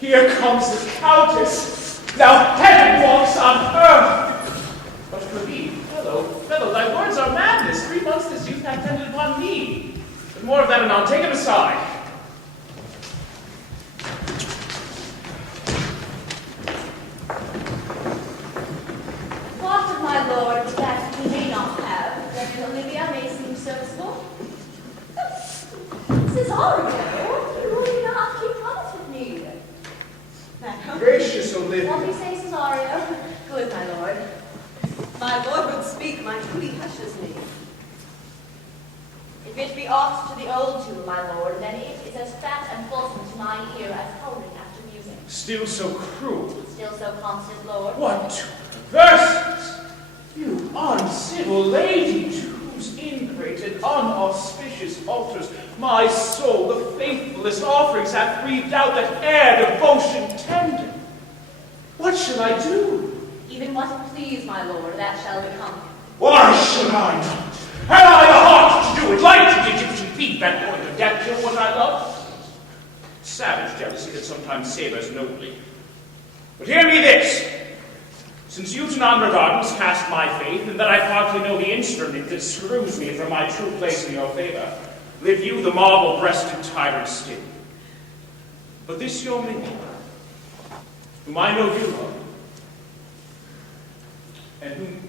Here comes the Countess. Now heaven walks on earth. But for thee, fellow, thy words are madness. 3 months this youth hath tended upon me. But more of that anon. Take him aside. What of my lord that he may not have, that Olivia may seem serviceable? Cesario, you will not keep promise with me. Gracious Olivia. What do you say, Cesario? Good, my lord. My lord would speak, my duty hushes me. If it be aught to the old tune, my lord, then it is as fat and fulsome to my ear as coloring after musing. Still so cruel. Still so constant, lord. What perverseness! You uncivil lady, to whose ingrate and unauspicious altars my soul, the faithfulest offerings, hath breathed out that air devotion tender. What shall I do? Even what it please, my lord, that shall become. Why should I not? Had I the heart to do it, like the Egyptian thief at point of death, kill what I love? Savage jealousy that sometimes savors nobly. But hear me this. Since you to non-regardance cast my faith, and that I partly know the instrument that screws me from my true place in your favor, live you the marble-breasted tyrant still. But this your minion, whom I know you love, and whom,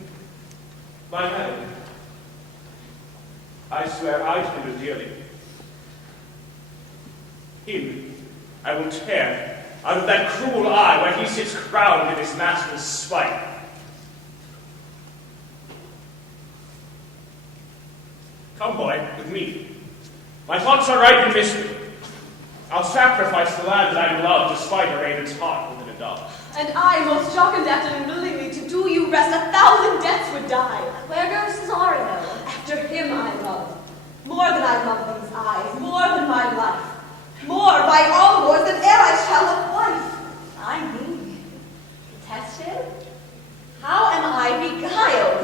my madam, I swear I tender dearly, him I will tear out of that cruel eye where he sits crowned in his master's spite. Come, boy, with me. My thoughts are ripe in mystery. I'll sacrifice the lad that I love to spite a raven's heart within a dove. And I, most jocund at and willingly, to do you rest 1,000 deaths would die. Where goes Cesario? After him I love. More than I love these eyes, more than my life. More, by all wars, than e'er I shall of wife. I mean, detested? How am I beguiled?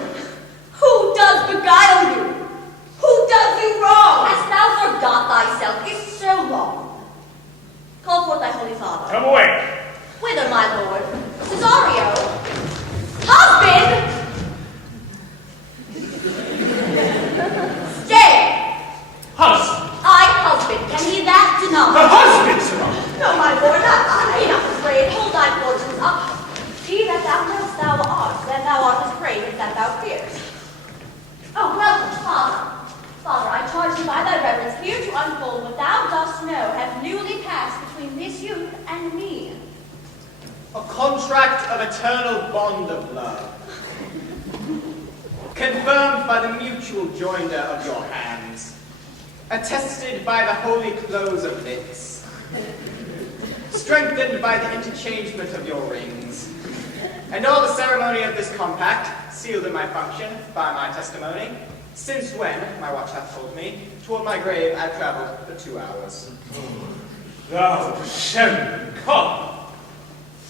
Who does beguile you? Who does you wrong? Hast thou forgot thyself? It's so long. Call forth thy holy father. Come away. Whither, my lord? Cesario? Husband! Stay! Husband. I husband. Can he that deny? The husband, sir. No, my lord, not I. Be not afraid. Hold thy fortunes up. See that thou knowest thou art, that thou art as brave as that thou fearest. Oh, welcome, father. Father, I charge thee by thy reverence here to unfold what thou dost know hath newly passed between this youth and me. A contract of eternal bond of love, confirmed by the mutual joinder of your hands, attested by the holy close of lips, strengthened by the interchangement of your rings, and all the ceremony of this compact, sealed in my function by my testimony, since when, my watch hath told me, toward my grave I travelled for 2 hours. Thou descendant, come.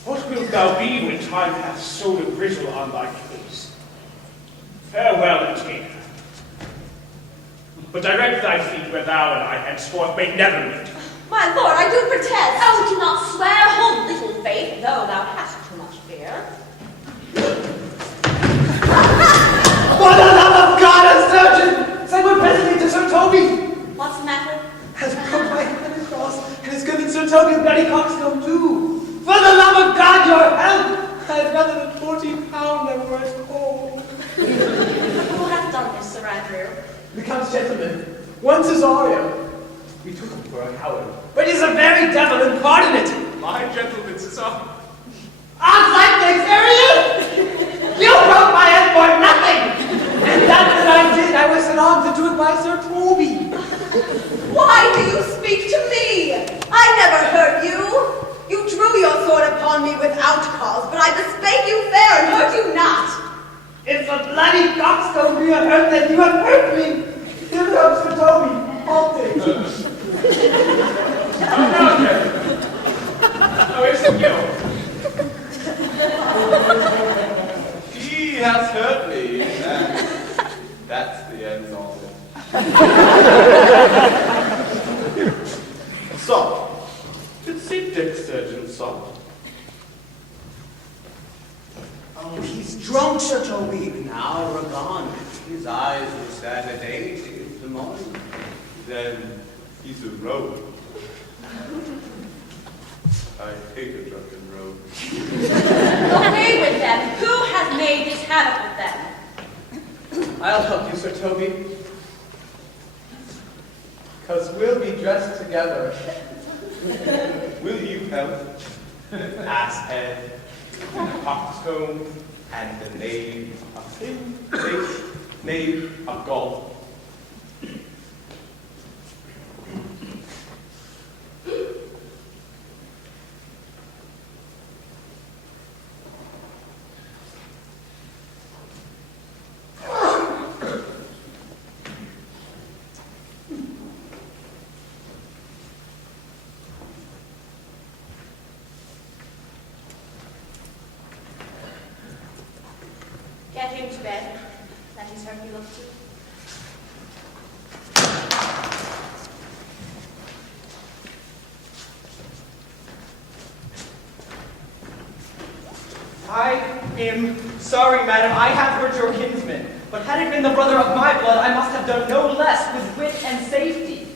What wilt thou be when time hath sowed a grizzle on thy face? Farewell and take her. But direct thy feet where thou and I henceforth may never meet. My lord, I do protest. Oh, do not swear, hold little faith, though thou hast too much fear. For the love of God and surgeon, send one presently to Sir Toby. What's the matter? Has broke my hand across, and has given Sir Toby a bloody coxcomb too. For the love of God, your help! I had rather than 14 pound than were at home. Who hath done this, Sir Andrew? The Count's gentleman, one Cesario. We took him for a coward, but he's a very devil incarnate. My gentleman, Cesario. Odds like this, there he is! You broke my head for nothing! And that I did, I was sent on to do it by Sir Toby. Why do you speak to me? I never hurt you. You drew your sword upon me without cause, but I bespake you fair and hurt you not. It's a bloody coxcomb you have hurt that you have hurt me. Here comes Sir Toby, halting. Now, gentlemen. How is it you? He has hurt me, and that's the end of it. So, sit deck surgeon saw. Oh, he's drunk, Sir Toby. An hour gone. His eyes will stand a day till the morning. Then he's a rogue. I hate a drunken rogue. Away with them. Who has made this havoc with them? I'll help you, Sir Toby. Because we'll be dressed together. Will you help? Asshead, coxcomb, and the knave of Knave of golf. Get him to bed. That is her he looks to. I am sorry, madam, I have hurt your kinsman. But had it been the brother of my blood, I must have done no less with wit and safety.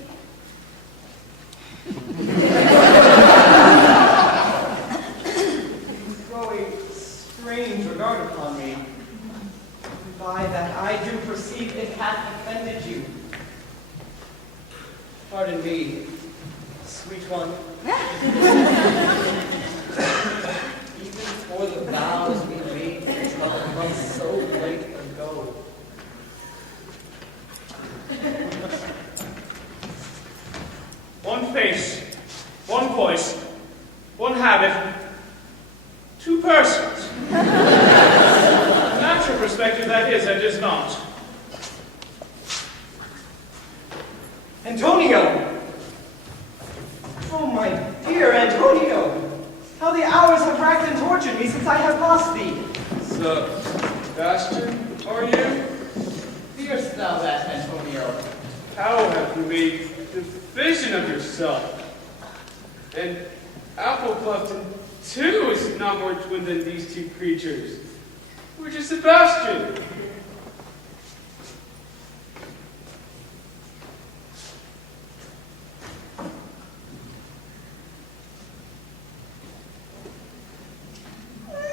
You throw a strange regard upon me. By that I do perceive it hath offended you. Pardon me, sweet one. Even for the vows we made 12 months so late ago. One face, one voice, one habit, two persons. Natural perspective, that is and is not. Antonio! Oh, my dear Antonio! How the hours have racked and tortured me since I have lost thee! Sebastian, are you? Fearest thou that, Antonio? How have you made division of yourself? And Appleclefton, too, is not more twin than these two creatures. Which is Sebastian?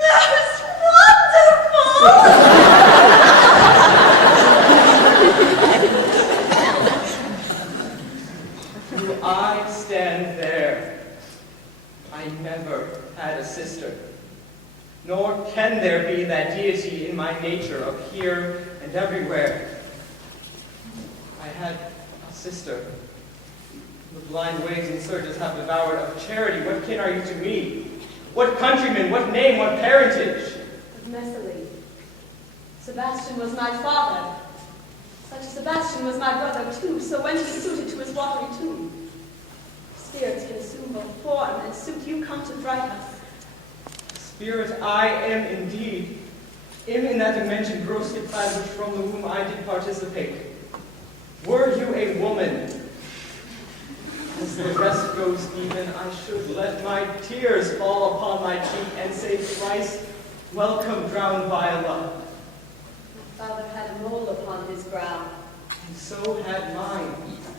That's wonderful! Do I stand there? I never had a sister. Nor can there be that deity in my nature of here and everywhere. I had a sister. The blind ways and surges have devoured of charity. What kin are you to me? What countryman, what name, what parentage? Of Messily. Sebastian was my father. Such a Sebastian was my brother too, so when he suited to his watery tomb. Spirits can assume both form and suit you come to fright us. Spirit, I am indeed. Am in that dimension grossly clad which from the womb I did participate. Were you a woman, as the rest goes even, I should let my tears fall upon my cheek and say thrice, welcome, drowned Viola. My father had a mole upon his brow, And so had mine.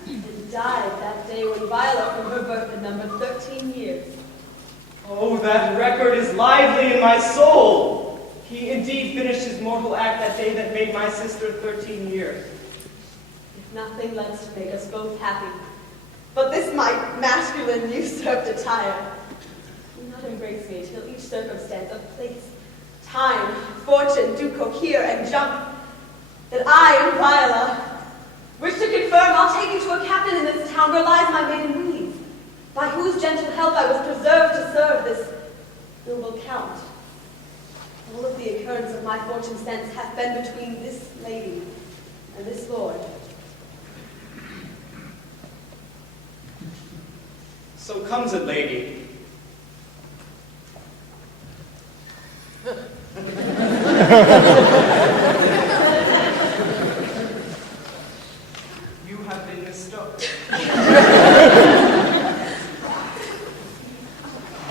and died that day when Viola from her birth had numbered 13 years. Oh, that record is lively in my soul. He indeed finished his mortal act that day that made my sister 13 years. If nothing less to make us both happy, But this my masculine usurped attire. do not embrace me till each circumstance of place, Time, fortune do cohere and jump. That I and Viola wish to confirm, I'll take you to a captain in this town where lies my maiden weed, by whose gentle help I was preserved to serve this noble count. All of the occurrence of my fortune sense hath been between this lady and this lord. So comes it, lady. You have been mistook.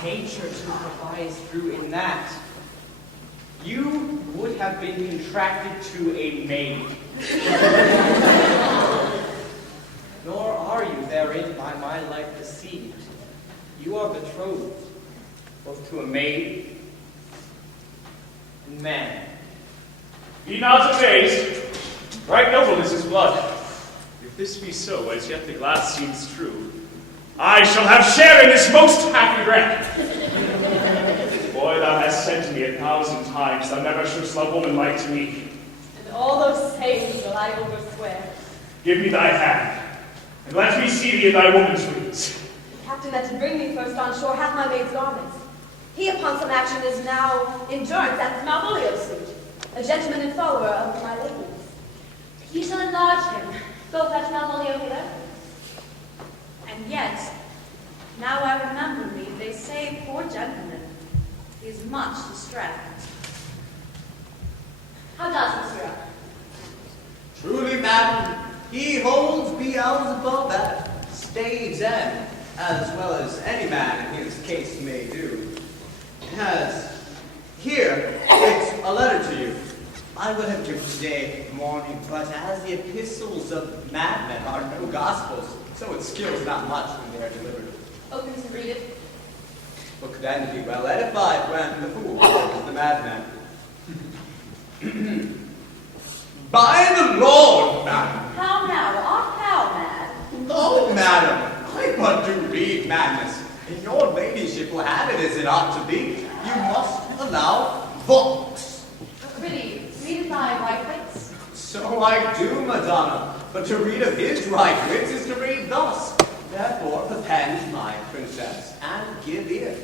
nature to provide through in that. You would have been contracted to a maid. Nor are you therein by my life deceived. You are betrothed, both to a maid and man. Be not amazed. Right noble is his blood. If this be so, as yet the glass seems true, I shall have share in this most happy wreck. Boy, thou hast said to me 1,000 times, thou never shouldst love woman like to me. And all those sayings will I overswear. Give me thy hand, and let me see thee in thy woman's weeds. The captain that did bring me first on shore hath my maid's garments. He upon some action is now in durance at Malvolio's suit, a gentleman and follower of my lady's. Ye shall enlarge him, go fetch Malvolio hither. And yet, now I remember me, they say, poor gentleman, he is much distressed. How does this, Sir? Truly, madam, he holds Beelzebub at stage end, as well as any man in his case may do. Here, it's a letter to you. I would have given today morning, but as the epistles of madmen are no gospels, so it skills not much when they are delivered. Open to read it. Look then to be well edified when the fool is the madman. By the Lord, madam. How now? Art thou mad? No, madam, I but do read madness. And your ladyship will have it as it ought to be. You must allow vox. Prithee, read thy right wits. So I do, Madonna, but to read of his right wits is to read thus. Therefore, append my princess, and give ear.